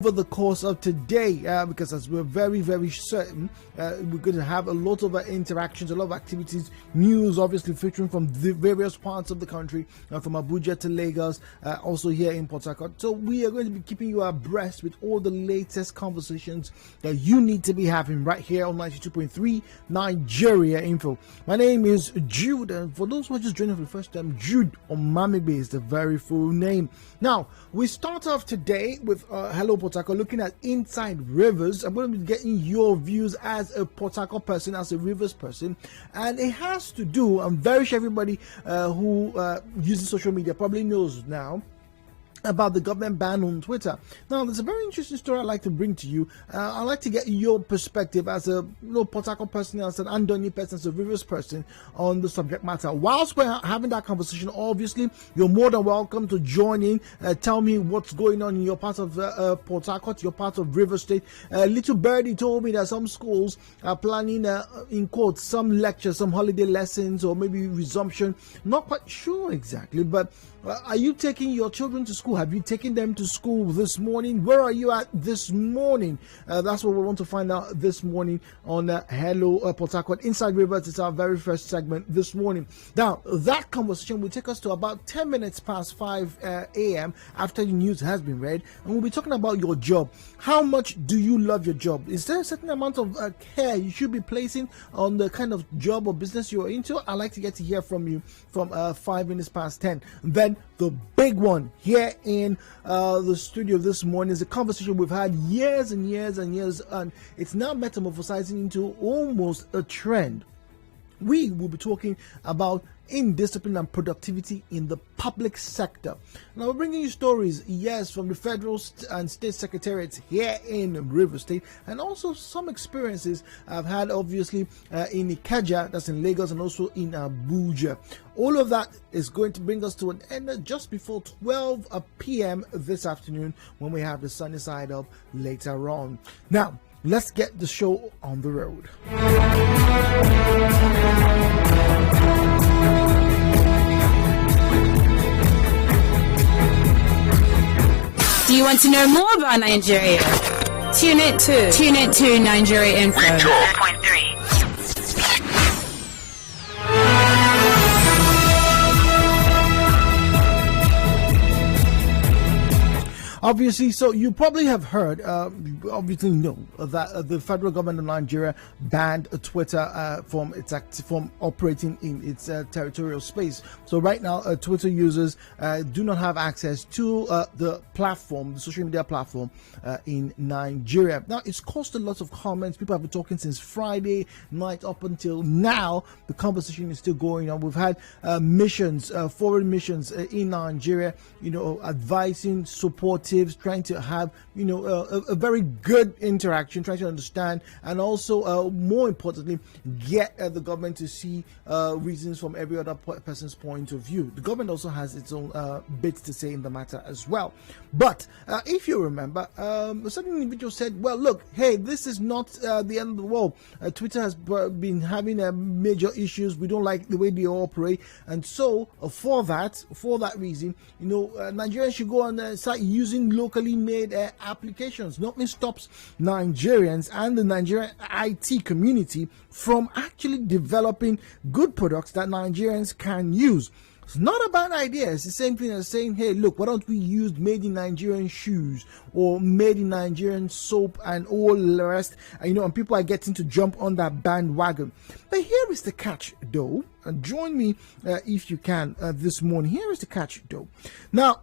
over the course of today, because as we're very, very certain, we're going to have a lot of interactions, a lot of activities, news obviously featuring from the various parts of the country, from Abuja to Lagos, also here in Port Harcourt. So we are going to be keeping you abreast with all the latest conversations that you need to be having right here on 92.3 Nigeria Info. My name is Jude, and for those who are just joining for the first time, Jude Omamigbe is the very full name. Now, we start off today with Hello Port Harcourt, looking at inside rivers. I'm going to be getting your views as a Port Harcourt person, as a rivers person, and it has to do, I'm very sure everybody who uses social media probably knows now about the government ban on Twitter. Now, there's a very interesting story I'd like to bring to you. I'd like to get your perspective as a Port Harcourt person, as an Andoni person, as a Rivers person on the subject matter. Whilst we're having that conversation, obviously, you're more than welcome to join in. Tell me what's going on in your part of Port Harcourt, your part of River State. Little Birdie told me that some schools are planning, in quotes, some lectures, some holiday lessons, or maybe resumption. Not quite sure exactly, but are you taking your children to school? Have you taken them to school this morning? Where are you at this morning? That's what we want to find out this morning on Hello Port Harcourt Inside Rivers. It's our very first segment this morning. Now, that conversation will take us to about 10 minutes past 5 a.m. after the news has been read, and we'll be talking about your job. How much do you love your job? Is there a certain amount of care you should be placing on the kind of job or business you're into? I'd like to get to hear from you from 5 minutes past 10. Then the big one here in the studio this morning is a conversation we've had years and years and years, and it's now metamorphosizing into almost a trend. We will be talking about indiscipline and productivity in the public sector. Now, we're bringing you stories, yes, from the federal and state secretariats here in River State, and also some experiences I've had, obviously, in Ikeja, that's in Lagos, and also in Abuja. All of that is going to bring us to an end just before 12 p.m. this afternoon, when we have the sunny side up later on. Now, let's get the show on the road. Do you want to know more about Nigeria? Tune in to Nigeria Info. Obviously, so you probably have heard, obviously know that the federal government of Nigeria banned Twitter from operating in its territorial space. So right now, Twitter users do not have access to the platform, the social media platform in Nigeria. Now, it's caused a lot of comments. People have been talking since Friday night up until now. The conversation is still going on. We've had missions, foreign missions in Nigeria, advising, supporting, trying to have a very good interaction, trying to understand, and also more importantly, get the government to see reasons from every other person's point of view. The government also has its own bits to say in the matter as well. But if you remember, a certain individual said, well, look, hey, this is not the end of the world. Twitter has been having major issues. We don't like the way they operate, and so for that reason, Nigerians should go and start using locally made applications. Nothing stops Nigerians and the Nigerian IT community from actually developing good products that Nigerians can use. It's not a bad idea. It's the same thing as saying, hey, look, why don't we use made in Nigerian shoes or made in Nigerian soap and all the rest? And people are getting to jump on that bandwagon. But here is the catch, though. And join me if you can this morning. Here is the catch, though. Now,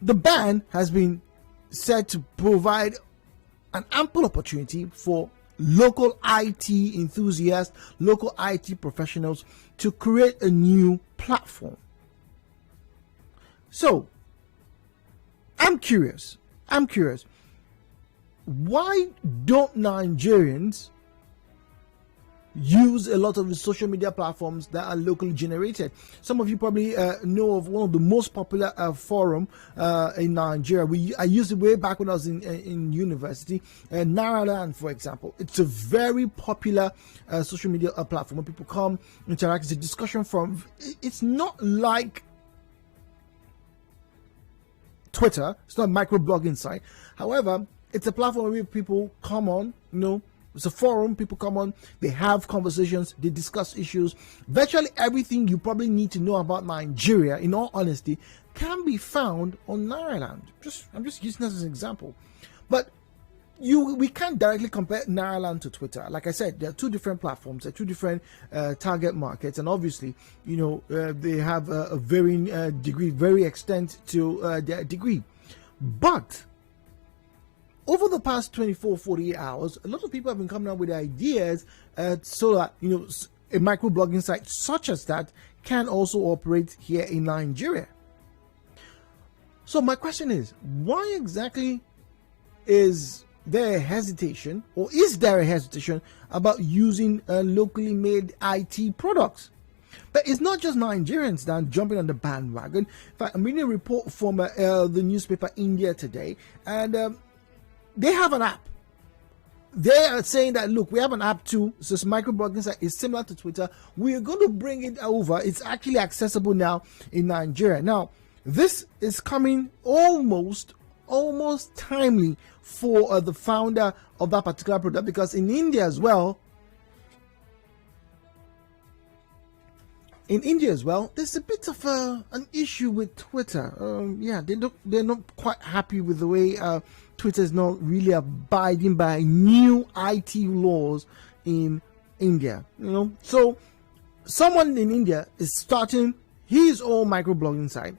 the ban has been said to provide an ample opportunity for local IT enthusiasts, local IT professionals to create a new platform. So, I'm curious. Why don't Nigerians use a lot of the social media platforms that are locally generated? Some of you probably know of one of the most popular forum in Nigeria. I used it way back when I was in university. Naraland, for example, it's a very popular social media platform where people come, interact. It's a discussion forum. It's not like Twitter. It's not a microblogging site. However, it's a platform where people come on, it's a forum, people come on, they have conversations, they discuss issues. Virtually everything you probably need to know about Nigeria, in all honesty, can be found on Nigeriland. I'm just using this as an example. But we can't directly compare Nigeriland to Twitter. Like I said, there are two different platforms, there are two different target markets, and obviously, they have a varying degree, very extent to their degree. But over the past 24, 48 hours, a lot of people have been coming up with ideas so that, a microblogging site such as that can also operate here in Nigeria. So my question is, why exactly is there a hesitation, or is there a hesitation about using locally made IT products? But it's not just Nigerians that are jumping on the bandwagon. In fact, I'm reading a report from the newspaper India Today, and they have an app. They are saying that, look, we have an app too. So this microblogging site is similar to Twitter. We are going to bring it over. It's actually accessible now in Nigeria. Now, this is coming almost timely for the founder of that particular product, because in India as well, there's a bit of an issue with Twitter. They're not quite happy with the way Twitter is not really abiding by new IT laws in India. So someone in India is starting his own microblogging site.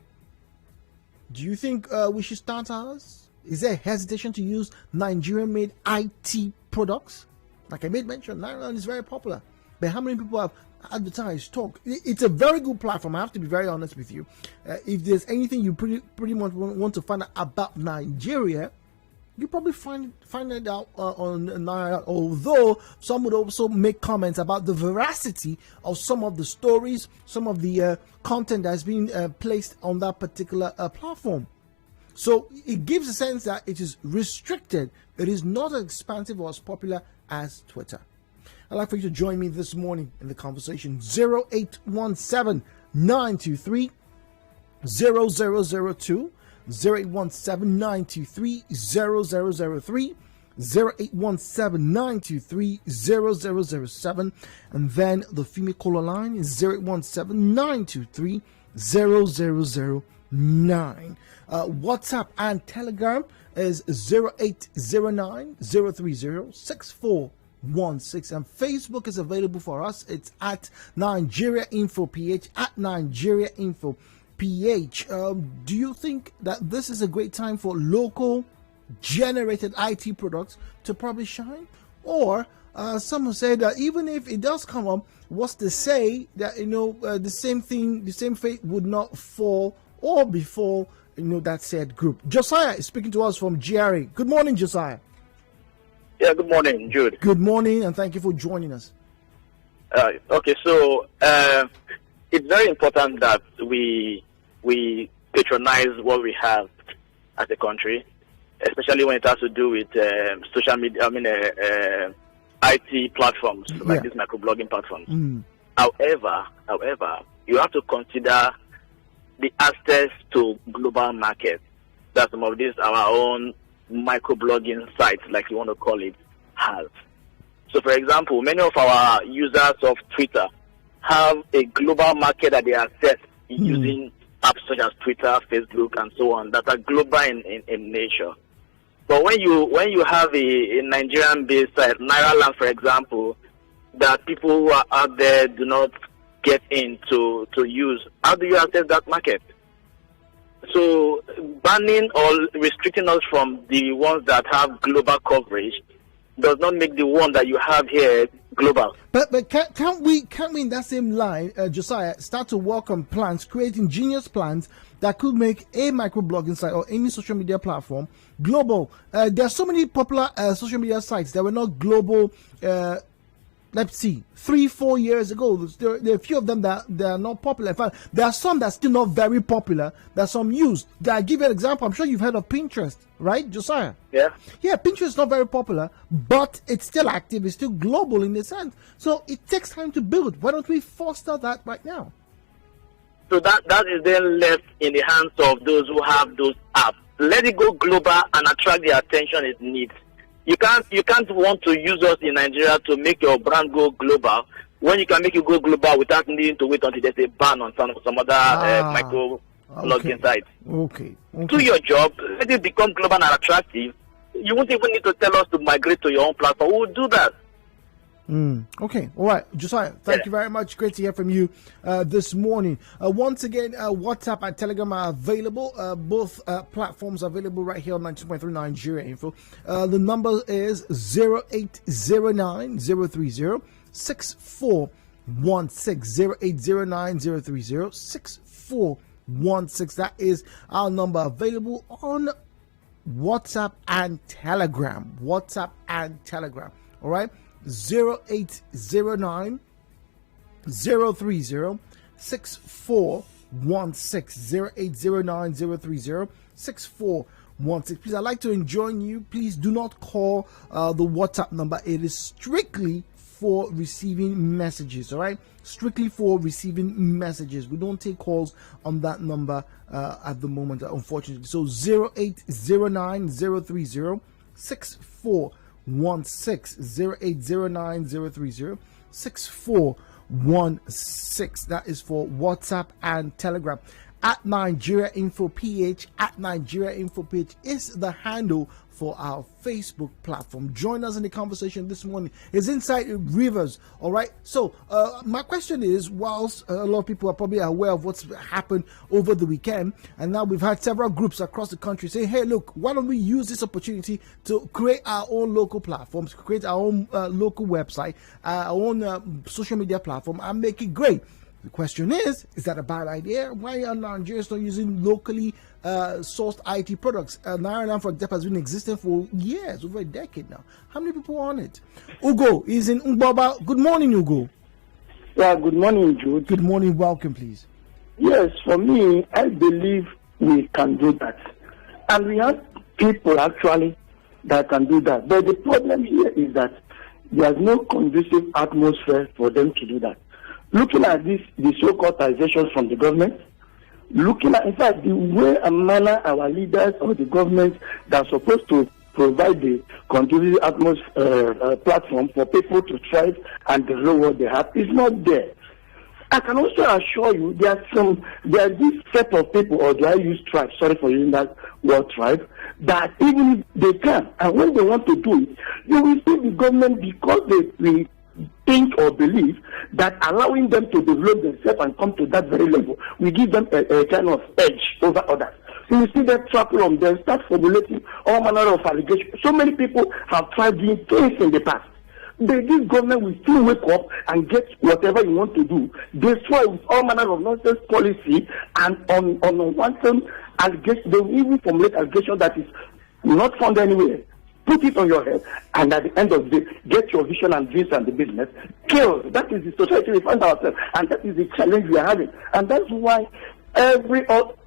Do you think we should start ours? Is there hesitation to use Nigerian-made IT products? Like I made mention, Nigerian is very popular. But how many people have advertised, talk? It's a very good platform. I have to be very honest with you. If there's anything you pretty much want to find out about Nigeria, you probably find it out on Nigeria. Although some would also make comments about the veracity of some of the stories, some of the content that's being placed on that particular platform. So it gives a sense that it is restricted. It is not as expansive or as popular as Twitter. I'd like for you to join me this morning in the conversation. 0817 923 0002, 0817 923 0003, 0817 923 0007, and then the female caller line is 0817 923 0009. WhatsApp and Telegram is 0809 030 6416, and Facebook is available for us. It's at Nigeria Info PH, at Nigeria Info PH. Do you think that this is a great time for local generated IT products to probably shine? Or some have said that even if it does come up, what's to say that the same fate would not fall or befall that said group? Josiah is speaking to us from GRA. Good morning, Josiah. Yeah, good morning, Jude. Good morning, and thank you for joining us. Okay, so it's very important that we patronize what we have as a country, especially when it has to do with social media. IT platforms like these microblogging platforms. However, you have to consider the access to global markets that some of these our own microblogging sites, like you want to call it, has. So, for example, many of our users of Twitter have a global market that they access using apps such as Twitter, Facebook, and so on that are global in nature. But when you have a Nigerian-based site, Nigerialand, for example, that people who are out there do not get in to use, how do you access that market? So banning or restricting us from the ones that have global coverage does not make the one that you have here global. But can't we in that same line, Josiah, start to work on plans, creating ingenious plans that could make a microblogging site or any social media platform global? There are so many popular social media sites that were not global. Let's see, 3-4 years ago, there are a few of them that are not popular. In fact, there are some that's still not very popular that some use. I'll give you an example. I'm sure you've heard of Pinterest, right, Josiah? Yeah. Yeah, Pinterest is not very popular, but it's still active. It's still global in a sense. So it takes time to build. Why don't we foster that right now? So that is then left in the hands of those who have those apps Let it go global and attract the attention it needs. You can't want to use us in Nigeria to make your brand go global when you can make it go global without needing to wait until there's a ban on some other micro blogging sites. Okay. Do your job. Let it become global and attractive. You won't even need to tell us to migrate to your own platform. We'll do that. Okay, all right, Josiah, thank you very much. Great to hear from you this morning. Once again, WhatsApp and Telegram are available. Both platforms are available right here on 92.3 Nigeria Info. The number is 0809 030 6416. 0809 030 6416. That is our number, available on WhatsApp and Telegram. All right. 0809 030 6416. 0809 030 6416. Please, I'd like to enjoin you. Please do not call the WhatsApp number. It is strictly for receiving messages. All right, strictly for receiving messages. We don't take calls on that number at the moment, unfortunately. So 0809 030 6416. 0809 030 6416. That is for WhatsApp and Telegram. At Nigeria Info PH, is the handle for our Facebook platform. Join us in the conversation this morning. It's Inside Rivers. All right. So my question is, whilst a lot of people are probably aware of what's happened over the weekend, and now we've had several groups across the country say, hey, look, why don't we use this opportunity to create our own local platforms, create our own local website, our own social media platform, and make it great. The question is that a bad idea? Why are Nigerians not using locally sourced IT products? Naira, for example, has been existing for years, over a decade now. How many people are on it? Ugo is in Umbaba. Good morning, Ugo. Yeah, good morning, Jude. Good morning. Welcome, please. Yes, for me, I believe we can do that. And we have people actually that can do that. But the problem here is that there's no conducive atmosphere for them to do that. Looking at this, the so-called taxations from the government, looking at, in fact, the way and manner our leaders or the government that are supposed to provide the conducive atmosphere platform for people to thrive and develop what they have is not there. I can also assure you there are this set of people, or do I use tribe? Sorry for using that word, tribe, that even if they can, and when they want to do it, you will see the government, because they think or believe that allowing them to develop themselves and come to that very level will give them a kind of edge over others. So you see that trample on them, start formulating all manner of allegations. So many people have tried doing things in the past. This government will still wake up and get whatever you want to do. Destroy with all manner of nonsense policy and on unwanted allegations. They will even formulate allegations that is not found anywhere. Put it on your head, and at the end of the day, get your vision and dreams and the business. Kill. That is the society we find ourselves, and that is the challenge we are having. And that's why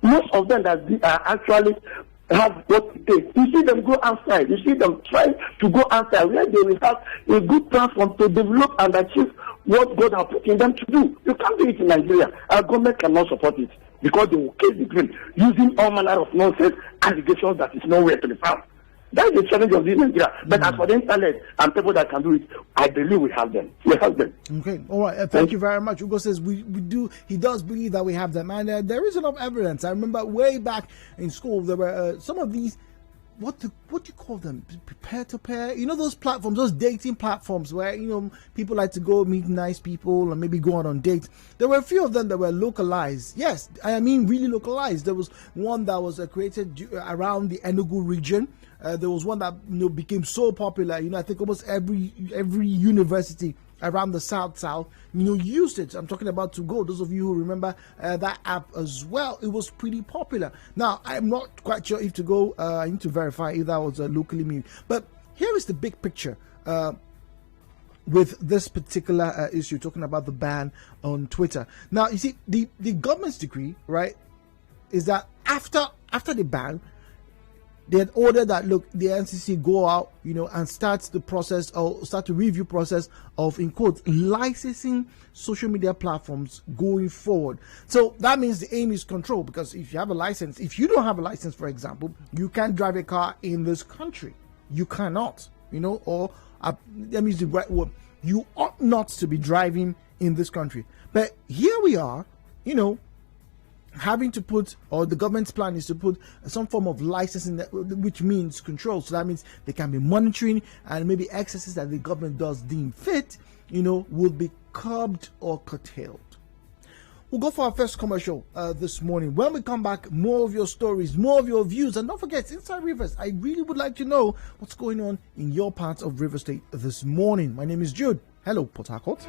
most of them that are actually have what it takes. You see them go outside. You see them try to go outside where they will have a good platform to develop and achieve what God has put in them to do. You can't do it in Nigeria. Our government cannot support it because they will case the green using all manner of nonsense allegations that is nowhere to be found. That's the challenge of this Nigeria. But as for the internet and people that can do it, I believe we have them. We have them. Okay. All right. Thank you very much. Ugo says we do. He does believe that we have them. And there is enough evidence. I remember way back in school, there were some of these, what do you call them? Peer-to-peer? You know, those platforms, those dating platforms where, you know, people like to go meet nice people and maybe go out on dates. There were a few of them that were localized. Yes, I mean really localized. There was one that was created around the Enugu region. There was one that, you know, became so popular. You know, I think almost every university around the South, you know, used it. I'm talking about 2Go. Those of you who remember that app as well, it was pretty popular. Now, I'm not quite sure if 2Go, I need to verify if that was locally made. But here is the big picture with this particular issue, talking about the ban on Twitter. Now, you see, the government's decree, right, is that after the ban, they had ordered that, look, the NCC go out, and start the process, or start the review process of, in quotes, licensing social media platforms going forward. So that means the aim is control, because if you have a license, if you don't have a license, for example, you can't drive a car in this country. You cannot, or that means the right word. You ought not to be driving in this country. But here we are, having to put, or the government's plan is to put some form of licensing, which means control. So that means there can be monitoring, and maybe excesses that the government does deem fit, will be curbed or curtailed. We'll go for our first commercial this morning. When we come back, more of your stories, more of your views, and don't forget, Inside Rivers, I really would like to know what's going on in your parts of River State this morning. My name is Jude. Hello, Port Harcourt.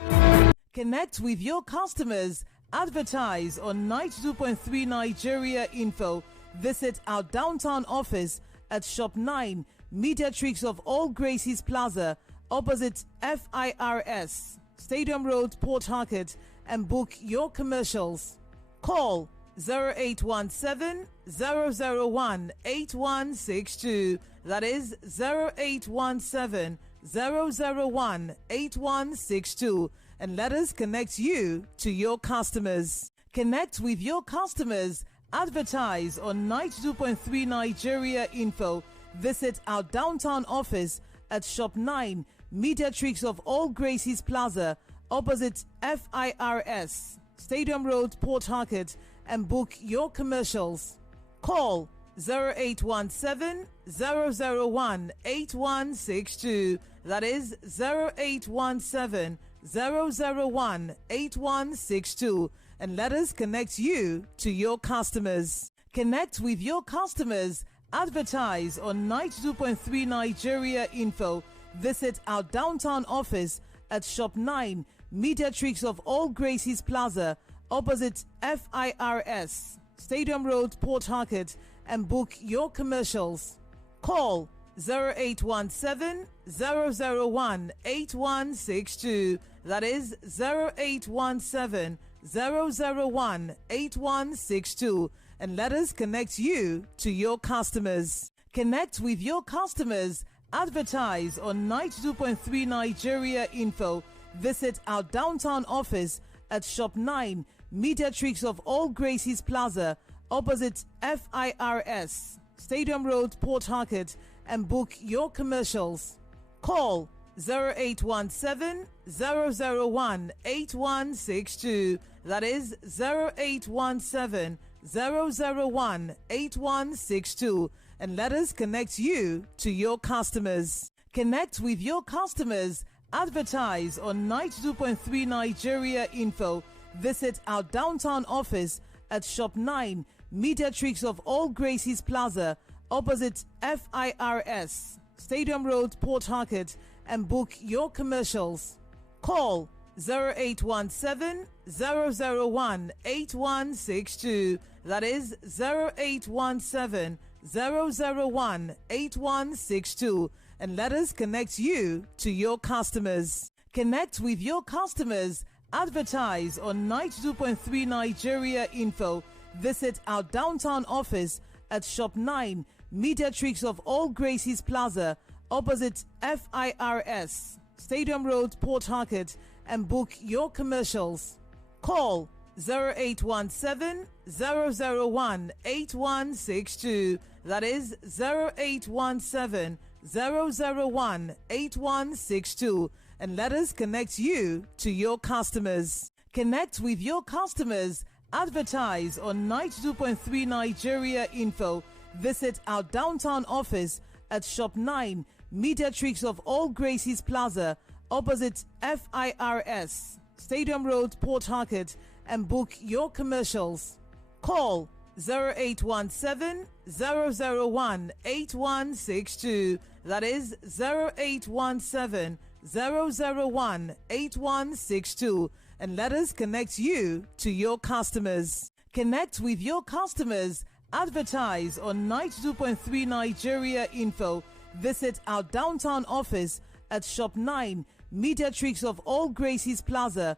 Connect with your customers. Advertise on 92.3 Nigeria Info. Visit our downtown office at Shop 9, Mediatrix of All Gracies Plaza, opposite FIRS, Stadium Road, Port Harcourt, and book your commercials. Call 0817 001 8162. That is 0817 001 8162. And let us connect you to your customers. Connect with your customers. Advertise on 92.3 Nigeria Info. Visit our downtown office at Shop 9, Mediatrix of All Gracies Plaza, opposite FIRS, Stadium Road, Port Harcourt, and book your commercials. Call 0817 001 8162. That is 0817 001 8162, and let us connect you to your customers. Connect with your customers. Advertise on 92.3 Nigeria Info. Visit our downtown office at Shop 9, Mediatrix of All Gracies Plaza, opposite FIRS, Stadium Road, Port Harcourt, and book your commercials. Call 0817 001 8162. That is 0817 001 8162. And let us connect you to your customers. Connect with your customers. Advertise on 92.3 Nigeria Info. Visit our downtown office at Shop 9, Mediatrix of All Gracies Plaza, opposite FIRS, Stadium Road, Port Harcourt, and book your commercials. Call 0817 001 8162. That is 0817 001 8162. And let us connect you to your customers. Connect with your customers. Advertise on 92.3 Nigeria Info. Visit our downtown office at Shop 9, Mediatrix of All Gracies Plaza, opposite FIRS, Stadium Road, Port Harcourt, and book your commercials. Call 0817 001 8162. That is 0817 001 8162. And let us connect you to your customers. Connect with your customers. Advertise on 92.3 Nigeria Info. Visit our downtown office at Shop 9, Mediatrix of All Gracies Plaza, opposite FIRS, Stadium Road, Port Harcourt, and book your commercials. Call 0817 001 8162. That is 0817 001 8162. And let us connect you to your customers. Connect with your customers. Advertise on 92.3 Nigeria Info. Visit our downtown office at Shop 9, Mediatrix of All Gracies Plaza, opposite FIRS, Stadium Road, Port Harcourt, and book your commercials. Call 0817 001 8162. That is 0817 001 8162. And let us connect you to your customers. Connect with your customers. Advertise on 92.3 Nigeria Info. Visit our downtown office at Shop 9, Mediatrix of All Gracies Plaza.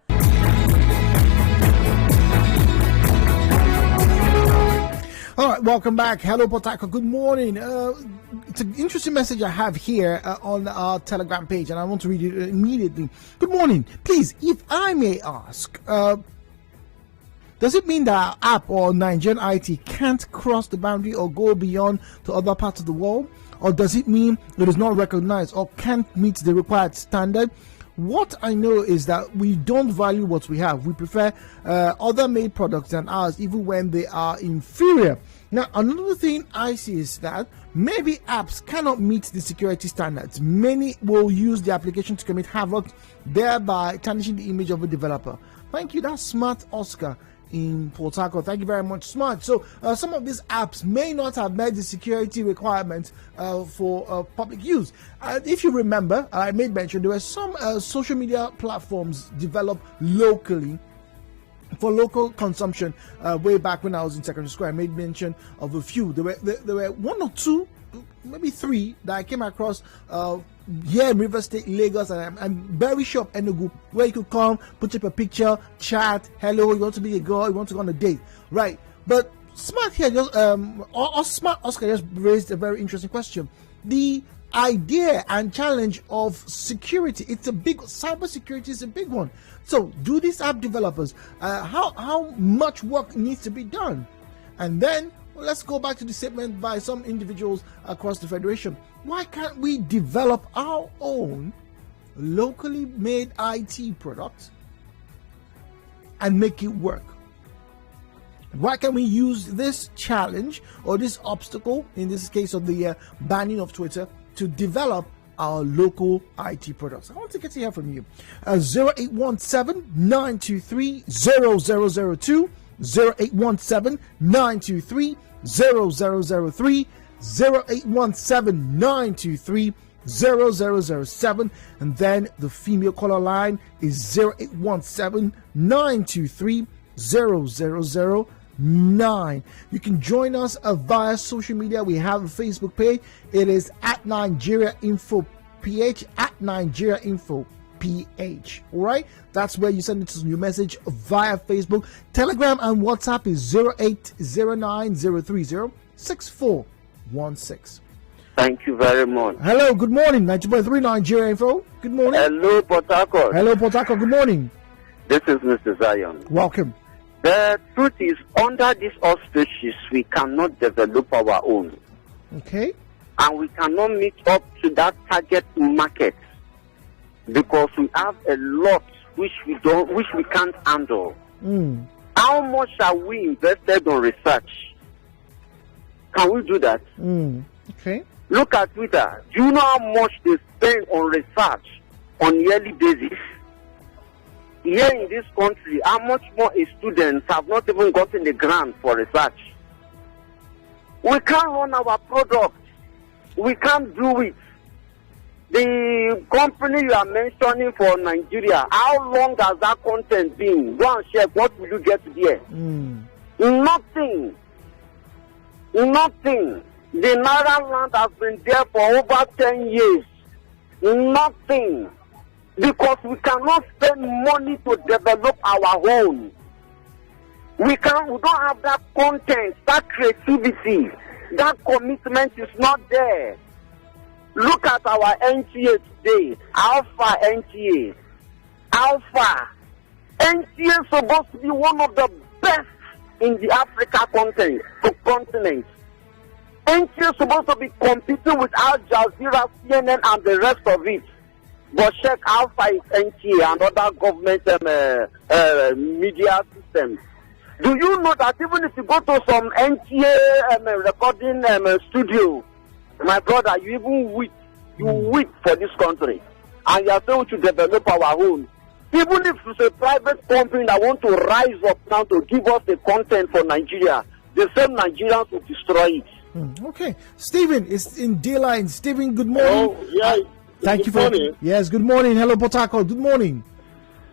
All right, welcome back. Hello, Port Harcourt. Good morning. It's an interesting message I have here on our Telegram page, and I want to read it immediately. Good morning. Please, if I may ask, does it mean that our app or Nigerian IT can't cross the boundary or go beyond to other parts of the world? Or does it mean it is not recognized or can't meet the required standard? What I know is that we don't value what we have. We prefer other made products than ours, even when they are inferior. Now, another thing I see is that maybe apps cannot meet the security standards. Many will use the application to commit havoc, thereby tarnishing the image of a developer. Thank you. That's Smart Oscar in Port Harcourt. Thank you very much, Smart. So some of these apps may not have met the security requirements for public use. If you remember, I made mention there were some social media platforms developed locally for local consumption way back when I was in secondary school. I made mention of a few. There were one or two, maybe three that I came across here in River State, Lagos, and I'm very sure of Enugu, where you could come, put up a picture, chat, hello, you want to be a girl, you want to go on a date, right? But Smart here just Smart Oscar just raised a very interesting question. The idea and challenge of security, it's a big, cyber security is a big one. So do these app developers, how much work needs to be done? And then let's go back to the statement by some individuals across the Federation. Why can't we develop our own locally made IT products and make it work? Why can't we use this challenge or this obstacle, in this case of the banning of Twitter, to develop our local IT products? I want to get to hear from you. 0817-923-0002, 0817-923-0003, 0817-923-0007, and then the female caller line is 0817-923-0009. You can join us via social media. We have a Facebook page. It is at Nigeria Info PH, at Nigeria Info PH. All right, that's where you send us your message via Facebook. Telegram and WhatsApp is 0809-030-6416. Thank you very much. Hello, good morning. 90.3 Nigeria Info. Good morning. Hello, Port Harcourt. Hello, Port Harcourt. Good morning. This is Mr. Zion. Welcome. The truth is, under these auspices, we cannot develop our own. Okay. And we cannot meet up to that target market because we have a lot which we can't handle. How much are we invested on research? Can we do that? Okay. Look at Twitter. Do you know how much they spend on research on a yearly basis? Here in this country, how much more students have not even gotten a grant for research? We can't run our product. We can't do it. The company you are mentioning for Nigeria, how long has that content been? Go and check. What will you get there? Nothing. Nothing. The Naira land has been there for over 10 years. Nothing. Because we cannot spend money to develop our own. We don't have that content, that creativity, that commitment is not there. Look at our NTA today. How far NTA? How far? NTA is supposed to be one of the best in the Africa continent. NTA is supposed to be competing with Al Jazeera, CNN, and the rest of it. But check how far is NTA and other government media systems. Do you know that even if you go to some NTA recording studio, my brother, you even weep for this country, and you are saying to develop our own. Even if it's a private company that want to rise up now to give us the content for Nigeria, the same Nigerians will destroy it. Okay, Stephen is in D-line. Stephen, good morning. Oh, yeah. Thank you for. Yes, good morning. Hello, Port Harcourt. Good morning.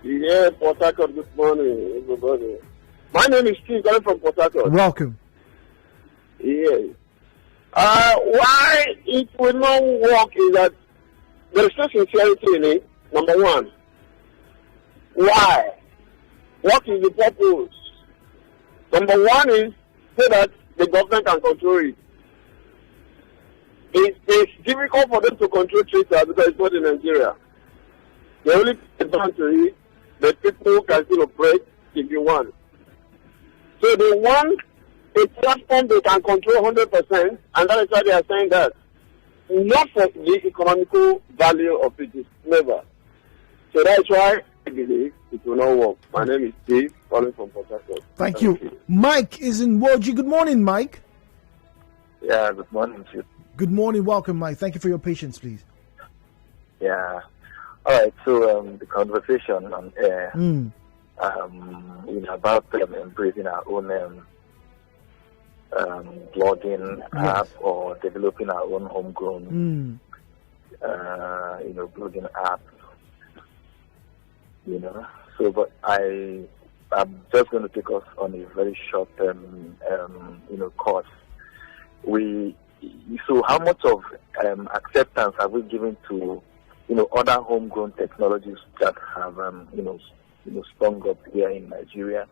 Yeah, Port Harcourt. Good morning, everybody. My name is Steve. I'm from Port Harcourt. Welcome. Yeah. Why it will not work is that there is no sincerity in it. Number one. Why? What is the purpose? Number one is so that the government can control it. It's difficult for them to control Twitter because it's not in Nigeria. They only put down to it, but people can still operate if you want. So they want a platform they can control 100%, and that is why they are saying that. Not for the economical value of it, is never. So that's why I believe it will not work. My name is Steve, calling from Port Harcourt. Thank you. Mike is in Woji. Good morning, Mike. Yeah, good morning, Chief. Good morning. Welcome, Mike. Thank you for your patience, please. Yeah. All right. So the conversation on air, about embracing our own blogging app or developing our own homegrown, blogging app. So, but I'm just going to take us on a very short, course. So how much of acceptance have we given to, other homegrown technologies that have, sprung up here in Nigeria?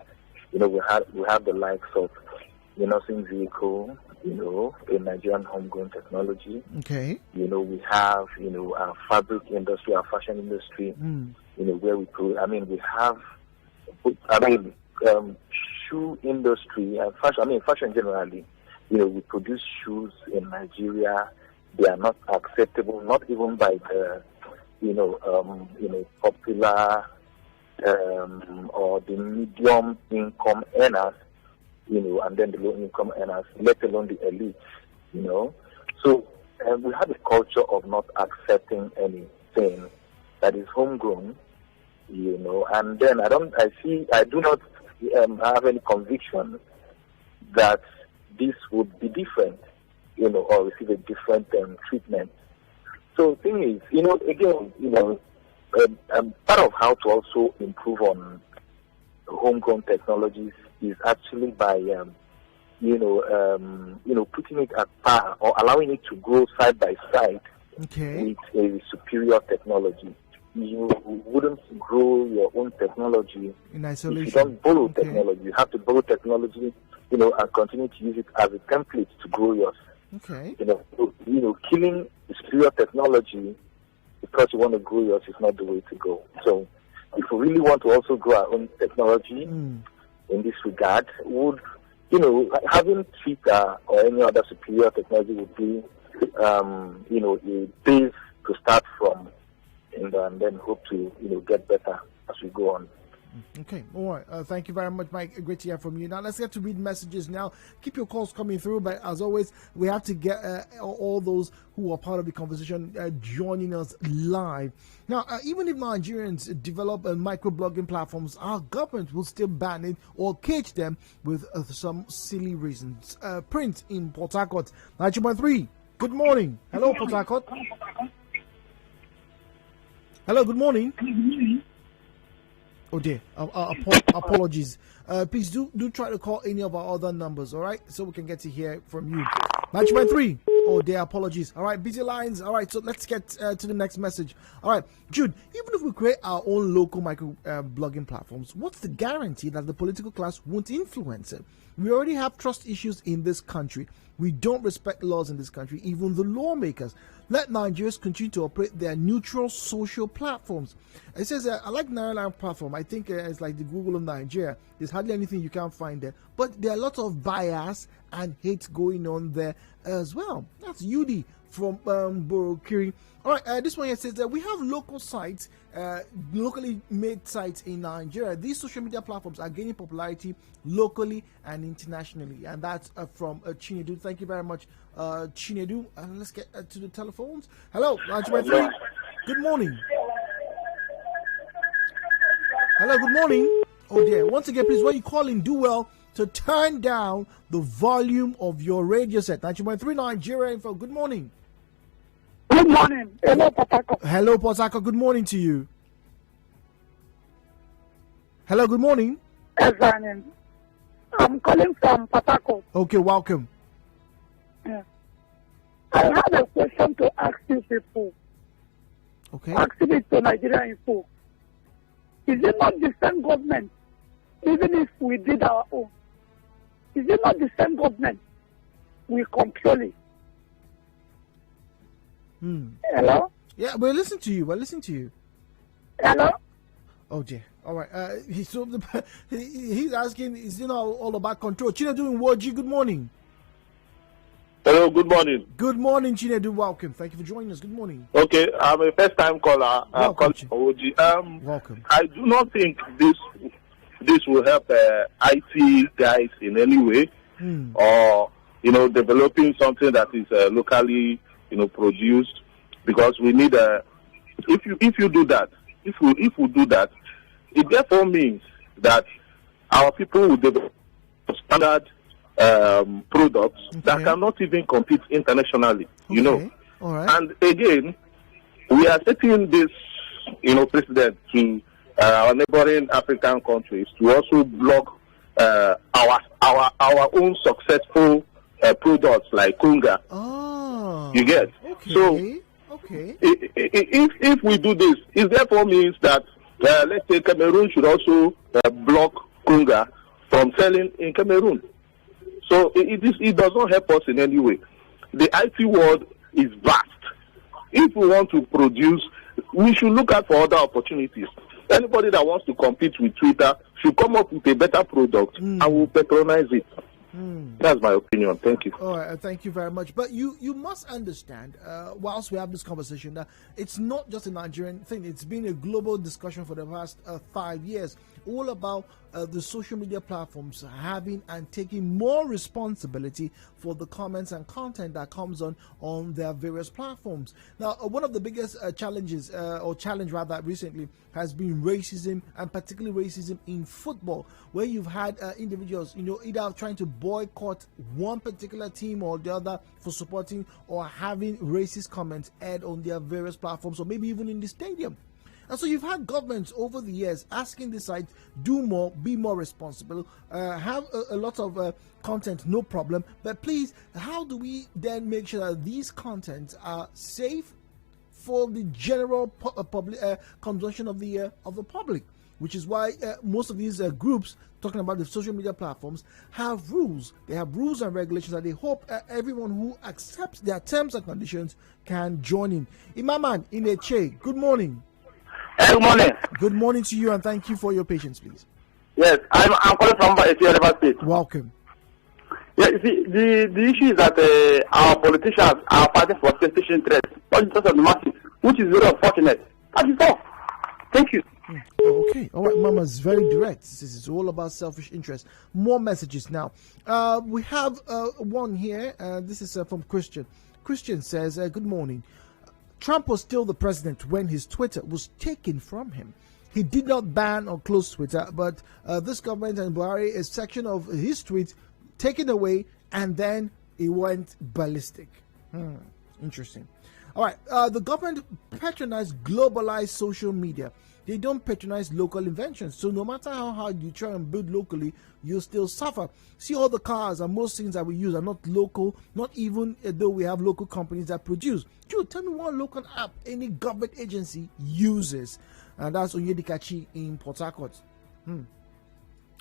We have the likes of the nursing vehicle, a Nigerian homegrown technology. Okay. We have, our fabric industry, our fashion industry, where we have, shoe industry and fashion generally. We produce shoes in Nigeria. They are not acceptable, not even by the, popular or the medium income earners, and then the low income earners, let alone the elite, So we have a culture of not accepting anything that is homegrown, and then I do not have any conviction that this would be different, or receive a different treatment. So the thing is, again, part of how to also improve on homegrown technologies is actually by, putting it at par or allowing it to grow side by side with a superior technology. You wouldn't grow your own technology in isolation. If you don't borrow technology. You have to borrow technology, and continue to use it as a template to grow yours. Okay. Killing superior technology because you want to grow yours is not the way to go. So, if we really want to also grow our own technology in this regard, having Twitter or any other superior technology would be, a base to start from, and then hope to, get better as we go on. Okay, all right. Thank you very much, Mike. Great to hear from you. Now, let's get to read messages now. Keep your calls coming through, but as always, we have to get all those who are part of the conversation joining us live. Now, even if Nigerians develop microblogging platforms, our government will still ban it or cage them with some silly reasons. Prince in Port Harcourt, 9.3. Good morning. Hello, Port Harcourt. Hello, good morning. Oh dear, apologies. Please do try to call any of our other numbers, all right? So we can get to hear from you. 9.3. Oh dear, apologies. All right, busy lines. All right, so let's get to the next message. All right, Jude, even if we create our own local micro blogging platforms, what's the guarantee that the political class won't influence it? We already have trust issues in this country. We don't respect laws in this country, even the lawmakers. Let Nigerians continue to operate their neutral social platforms. It says, I like Nigerian platform. I think it's like the Google of Nigeria. There's hardly anything you can't find there. But there are lots of bias and hate going on there as well. That's Yudi from Borokiri. All right, this one here says that we have local sites, locally made sites in Nigeria. These social media platforms are gaining popularity locally and internationally. And that's from Chinedu. Thank you very much, Chinedu. Let's get to the telephones. Hello, 9.3. Good morning. Hello, good morning. Oh dear. Once again, please, when you call in, do well to turn down the volume of your radio set. 9.3 Nigeria Info. Good morning. Good morning. Hello, Port Harcourt. Hello, Port Harcourt. Good morning to you. Hello, good morning. Yes, I'm calling from Port Harcourt. Okay, welcome. Yeah. I have a question to ask you people. Okay. Asking it to Nigeria Info. Is it not the same government, even if we did our own? Is it not the same government we control it. Hello? Yeah, we're listening to you. We're listening to you. Hello? Oh dear. All right. He's asking, is all about control? Chinedu in Woji, good morning. Hello, good morning. Good morning, Chinedu. Welcome. Thank you for joining us. Good morning. Okay, I'm a first-time caller. Welcome. Welcome. I do not think this will help IT guys in any way, or developing something that is locally produced, because we need if you do that, if we do that, it therefore means that our people will develop standard products that cannot even compete internationally. All right. And again, we are setting this precedent to our neighboring African countries to also block our own successful products like Kunga. Oh, you get? Okay. So if we do this, it therefore means that let's say Cameroon should also block Kunga from selling in Cameroon. So it does not help us in any way. The IT world is vast. If we want to produce, we should look out for other opportunities. Anybody that wants to compete with Twitter should come up with a better product and will patronize it. That's my opinion. Thank you. All right, thank you very much. But you must understand, whilst we have this conversation, that it's not just a Nigerian thing. It's been a global discussion for the past 5 years, all about the social media platforms having and taking more responsibility for the comments and content that comes on their various platforms. Now, one of the biggest challenge recently has been racism, and particularly racism in football, where you've had individuals, either trying to boycott one particular team or the other for supporting or having racist comments aired on their various platforms, or maybe even in the stadium. And so you've had governments over the years asking the site, do more, be more responsible, have a lot of content, no problem. But please, how do we then make sure that these contents are safe for the general public consumption of the public? Which is why most of these groups, talking about the social media platforms, have rules. They have rules and regulations that they hope everyone who accepts their terms and conditions can join in. Imaman Ineche, good morning. Good morning. Good morning to you, and thank you for your patience, please. Yes, I'm calling from River State. Welcome. Yeah, you see, the issue is that our politicians are fighting for selfish interests, not just of the masses, which is very unfortunate. That is all. Thank you. Okay, all right, Mama's very direct. This is all about selfish interest. More messages now. We have one here. This is from Christian. Christian says, good morning. Trump was still the president when his Twitter was taken from him. He did not ban or close Twitter, but this government and Buhari, a section of his tweets taken away, and then it went ballistic. Interesting. All right, the government patronized globalized social media. They don't patronize local inventions. So no matter how hard you try and build locally, you'll still suffer. See, all the cars and most things that we use are not local, not even though we have local companies that produce. Joe, tell me one local app any government agency uses. And that's Onyedikachi in Port Harcourt.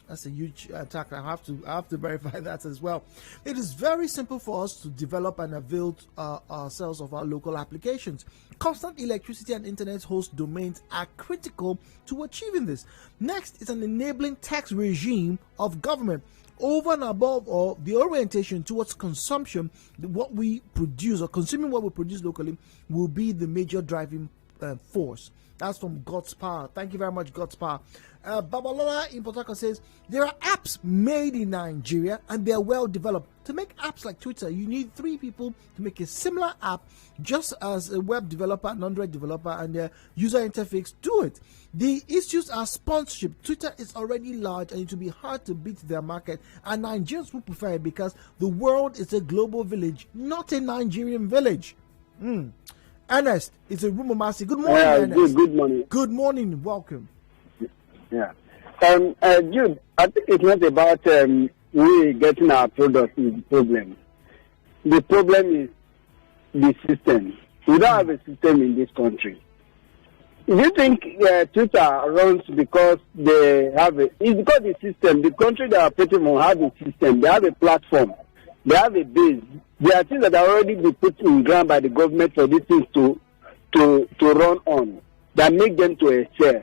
That's a huge attack. I have to verify that as well. It is very simple for us to develop and avail ourselves of our local applications. Constant electricity and internet host domains are critical to achieving this. Next is an enabling tax regime of government. Over and above all, the orientation towards consumption, what we produce or consuming what we produce locally, will be the major driving force. That's from God's Power. Thank you very much, God's Power. Babalola in Port Harcourt says, there are apps made in Nigeria and they're well developed. To make apps like Twitter, you need 3 people to make a similar app, just as a web developer, an Android developer, and their user interface do it. The issues are sponsorship. Twitter is already large and it will be hard to beat their market, and Nigerians will prefer it because the world is a global village, not a Nigerian village. Ernest, it's a rumor massy. Good morning, Ernest. Good morning. Good morning. Welcome. Yeah. Jude, I think it's not about we getting our product is the problem. The problem is the system. We don't have a system in this country. Do you think Twitter runs because they have it's because the system, the country they are operating on have a system, they have a platform. They have a base. There are things that are already been put in ground by the government for these things to run on that make them to excel.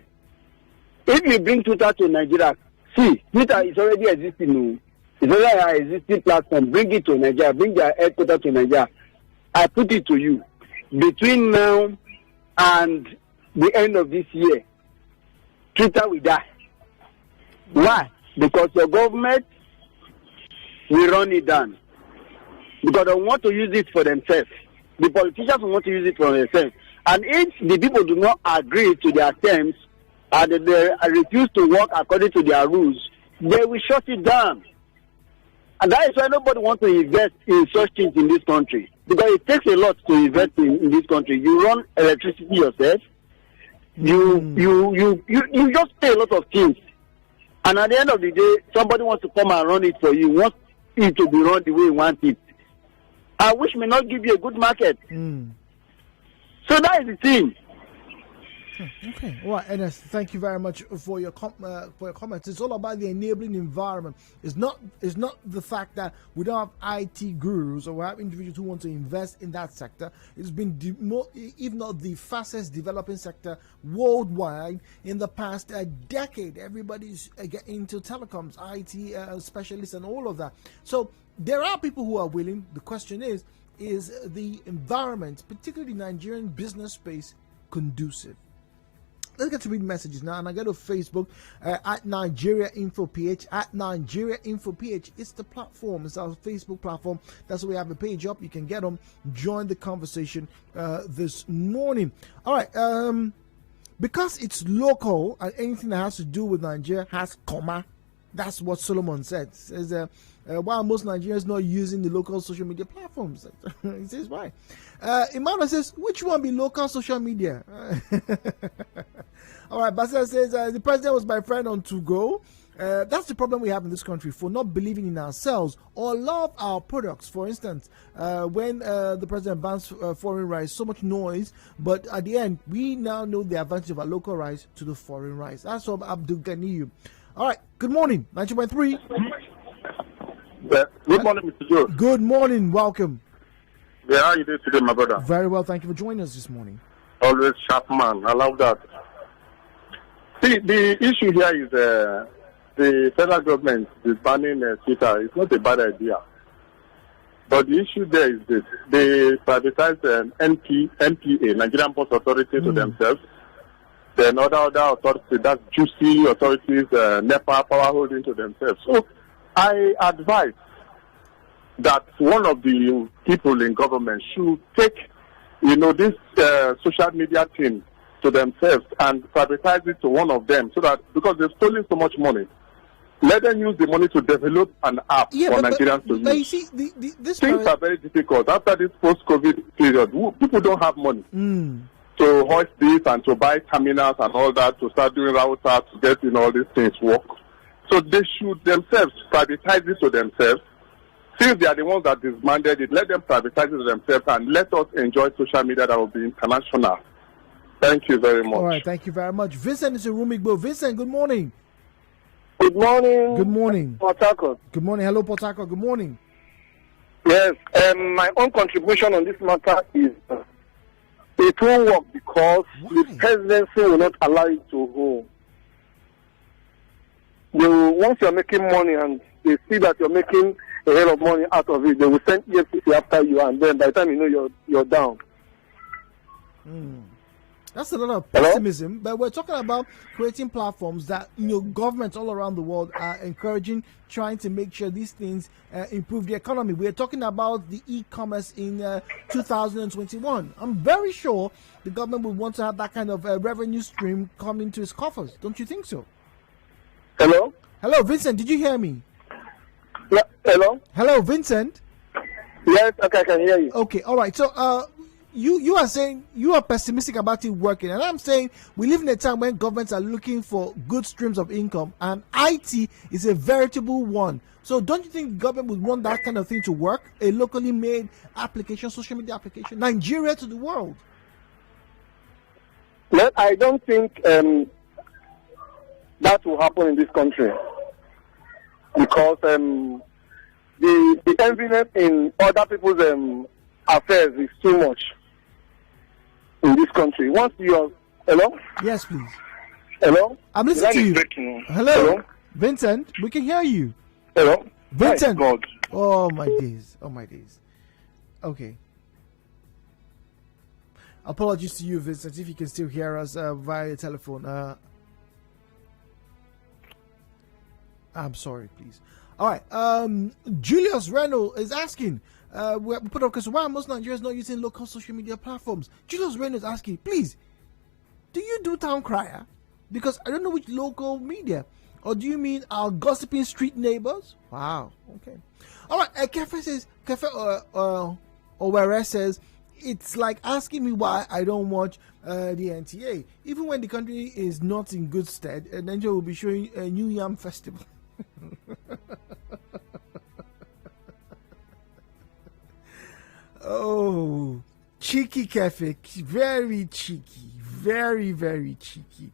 If you bring Twitter to Nigeria, see, Twitter is already existing. It's already an existing platform. Bring it to Nigeria. Bring their headquarters to Nigeria. I put it to you. Between now and the end of this year, Twitter will die. Why? Because the government will run it down. Because they want to use it for themselves. The politicians want to use it for themselves. And if the people do not agree to their terms and they refuse to work according to their rules, they will shut it down. And that is why nobody wants to invest in such things in this country. Because it takes a lot to invest in this country. You run electricity yourself. You just pay a lot of things. And at the end of the day, somebody wants to come and run it for you. Wants it to be run the way you want it. I wish may not give you a good market. So that is the thing. Okay. All right, Ernest, thank you very much for your comments. It's all about the enabling environment. It's not the fact that we don't have IT gurus or we have individuals who want to invest in that sector. It's been if not the fastest developing sector worldwide in the past decade. Everybody's getting into telecoms, IT specialists, and all of that. So there are people who are willing. The question is the environment, particularly the Nigerian business space, conducive? Let's get to read messages now, and I go to Facebook at Nigeria Info PH. At Nigeria Info PH, it's the platform. It's our Facebook platform. That's where we have a page up. You can get on, join the conversation this morning. All right, because it's local and anything that has to do with Nigeria has comma. That's what Solomon said. Says while most Nigerians not using the local social media platforms. He says why. Emmanuel says, which one be local social media? All right, Basel says, the president was my friend on To Go. That's the problem we have in this country, for not believing in ourselves or love our products. For instance, when the president bans foreign rice, so much noise, but at the end, we now know the advantage of our local rice to the foreign rice. That's from Abdul Ganiyu. All right, good morning, 90.3. Good morning, Mr. Joe. Good morning, welcome. Yeah, how are you doing today, my brother? Very well, thank you for joining us this morning. Always sharp man, I love that. See, the issue here is the federal government is banning Twitter. It's not a bad idea. But the issue there is this. They privatize NPA, Nigerian Post Authority, to themselves. Then other authorities, that's juicy authorities, NEPA, power holding to themselves. So I advise that one of the people in government should take, this social media thing to themselves and privatize it to one of them, so that, because they've stolen so much money, let them use the money to develop an app for Nigerians to use. You see, this things are very difficult. After this post-COVID period, people don't have money to hoist this and to buy terminals and all that, to start doing routers, to get all these things work. So they should themselves privatize it to themselves. Since they are the ones that disbanded it, let them privatize it to themselves and let us enjoy social media that will be international. Thank you very much. All right, thank you very much. Vincent is in Rumigbo. Vincent, good morning. Good morning. Good morning. Port Harcourt. Good morning. Hello, Port Harcourt. Good morning. Yes, my own contribution on this matter is it won't work because the presidency will not allow it to go. Once you're making money and they see that you're making a hell of money out of it, they will send EFCC after you, and then by the time you know you're down. That's a lot of pessimism, but we're talking about creating platforms that governments all around the world are encouraging, trying to make sure these things improve the economy. We're talking about the e-commerce in 2021. I'm very sure the government would want to have that kind of revenue stream come into its coffers. Don't you think so? Hello? Hello, Vincent, did you hear me? Yeah, hello? Hello, Vincent? Yes, okay, I can hear you. Okay, all right. So, you are saying you are pessimistic about it working, and I'm saying we live in a time when governments are looking for good streams of income, and IT is a veritable one. So don't you think the government would want that kind of thing to work? A locally made application, social media application, Nigeria to the world? Well, I don't think that will happen in this country, because the enviness in other people's affairs is too much in this country. Once you're, hello? Yes, please. Hello? I'm listening to you. Hello? Vincent, we can hear you. Hello? Vincent. God. Oh, my days. Oh, my days. Okay. Apologies to you, Vincent, if you can still hear us via telephone. I'm sorry, please. All right. Julius Reno is asking, we put up question, why are most Nigerians not using local social media platforms? Julius Reno is asking, please, do you do town crier? Because I don't know which local media. Or do you mean our gossiping street neighbors? Wow. Okay. All right. Kefe says, Owere says, it's like asking me why I don't watch the NTA. Even when the country is not in good stead, Nigeria will be showing a New Yam Festival. Oh, cheeky Kefe. Very cheeky. Very, very cheeky.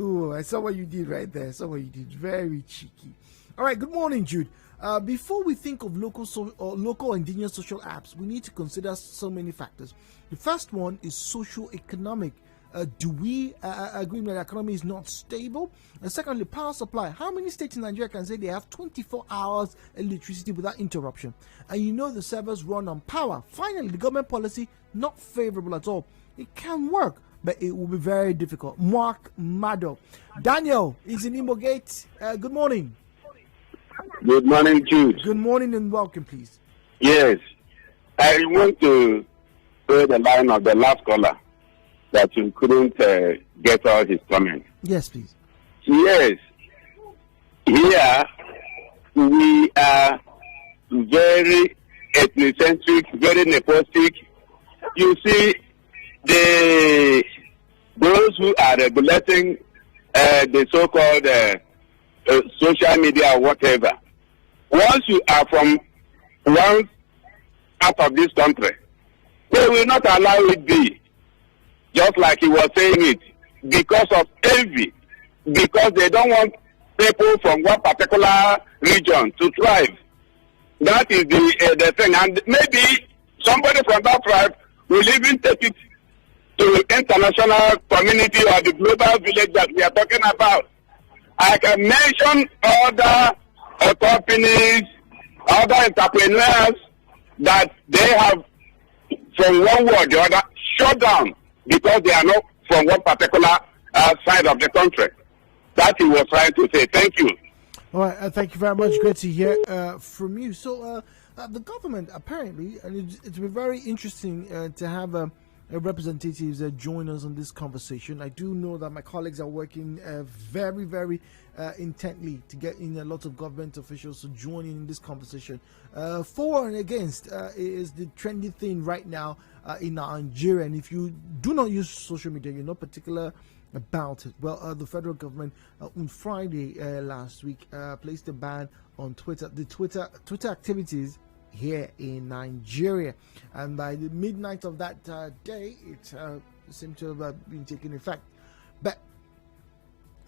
Oh, I saw what you did right there. I saw what you did. Very cheeky. All right. Good morning, Jude. Before we think of local indigenous social apps, we need to consider so many factors. The first one is socio-economic. Do we agree that the economy is not stable? And secondly, power supply. How many states in Nigeria can say they have 24 hours electricity without interruption? And you know the servers run on power. Finally, the government policy, not favorable at all. It can work, but it will be very difficult. Mark Mado. Daniel is in Imo Gate. Good morning. Good morning, Jude. Good morning and welcome, please. Yes, I want to say the line of the last caller that you couldn't get all his comment. Yes, please. Yes, here we are very ethnocentric, very nepotistic. You see, those who are regulating the so-called social media or whatever, once you are from one part of this country, they will not allow it be. Just like he was saying it, because of envy, because they don't want people from one particular region to thrive. That is the thing. And maybe somebody from that tribe will even take it to the international community or the global village that we are talking about. I can mention other companies, other entrepreneurs that they have, from one way or the other, shut down because they are not from one particular side of the country. That he was trying to say. Thank you. All right, thank you very much. Great to hear from you. So the government apparently, and it's been very interesting to have representatives join us on this conversation. I do know that my colleagues are working very, very intently to get in a lot of government officials to join in this conversation. For and against is the trendy thing right now in Nigeria. And if you do not use social media, you're not particular about it. Well, the federal government on Friday last week placed a ban on Twitter, the Twitter activities here in Nigeria, and by the midnight of that day, it seemed to have been taking effect. But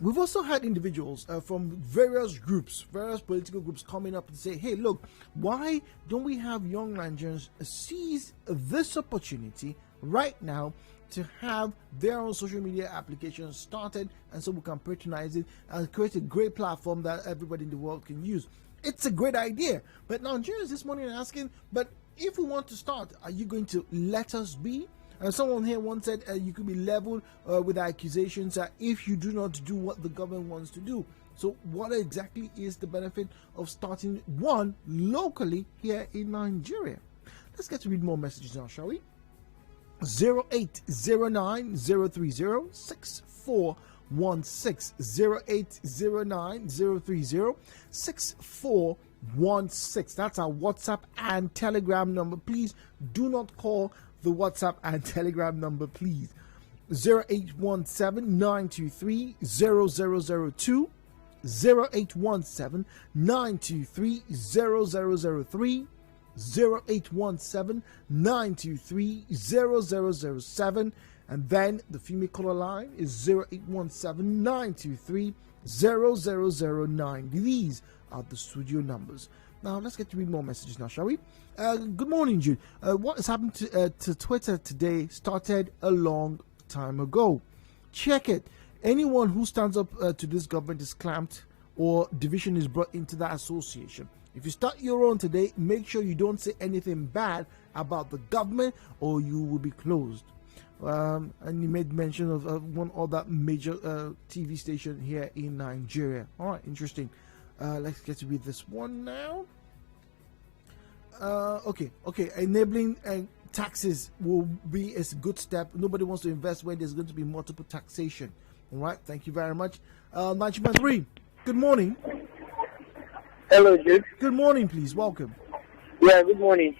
we've also had individuals from various groups, various political groups, coming up and say, "Hey, look, why don't we have young Nigerians seize this opportunity right now to have their own social media applications started, and so we can patronize it and create a great platform that everybody in the world can use?" It's a great idea, but Nigerians this morning are asking, but if we want to start, are you going to let us be? And someone here once said you could be leveled with accusations if you do not do what the government wants to do. So what exactly is the benefit of starting one locally here in Nigeria? Let's get to read more messages now, shall we? 0809 030 6416 0809 030 6416. That's our WhatsApp and Telegram number. Please do not call the WhatsApp and Telegram number, please. 0817 923 0002 0817 923 0003 0817 923 0007, and then the female caller line is 0817 923 0009. These are the studio numbers. Now, let's get to read more messages now, shall we? Good morning, Jude. What has happened to Twitter today started a long time ago. Check it. Anyone who stands up to this government is clamped or division is brought into that association. If you start your own today, make sure you don't say anything bad about the government or you will be closed. And you made mention of one other major TV station here in Nigeria. All right, interesting. Let's get to read this one now. Okay. Enabling taxes will be a good step. Nobody wants to invest when there's going to be multiple taxation. All right, thank you very much. 90.3. Good morning. Hello, Jude. Good morning, please. Welcome. Yeah, good morning.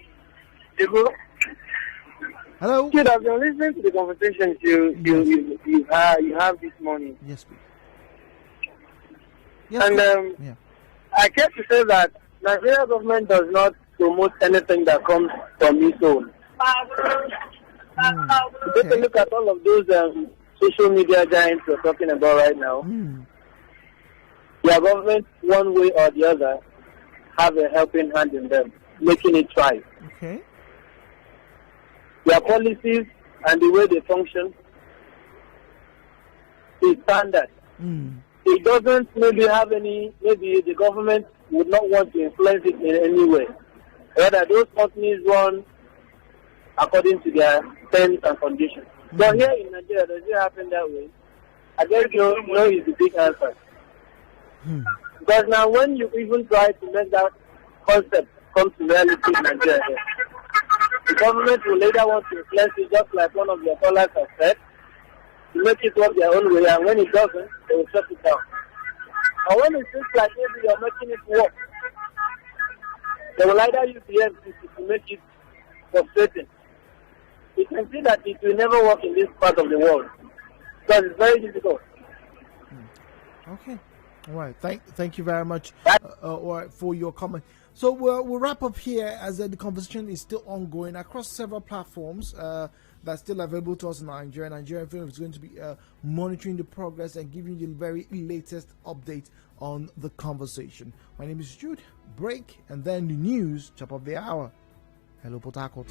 Hello. Jude, I've been listening to the conversations you have this morning. Yes, please. Yes, and I care to say that Nigeria government does not promote anything that comes from its own. Take a look at all of those social media giants we're talking about right now. Their government, one way or the other, have a helping hand in them, making it thrive. Okay. Their policies and the way they function is standard. It doesn't maybe have maybe the government would not want to influence it in any way. Rather, those companies run according to their terms and conditions. But here in Nigeria, does it happen that way? I guess no is the big answer. Because now when you even try to make that concept come to reality in Nigeria, the government will later want to influence it, just like one of your callers has said, to make it work their own way, and when it doesn't, they will shut it down. Or when it seems like maybe you're making it work, they will either use the FCC to make it frustrating. You can see that it will never work in this part of the world, because it's very difficult. Okay. All right. Thank you very much for your comment. So we'll wrap up here as the conversation is still ongoing across several platforms that's still available to us in Nigeria. Nigerian Film is going to be monitoring the progress and giving you the very latest update on the conversation. My name is Jude. Break and then the news, top of the hour. Hello, Port Harcourt.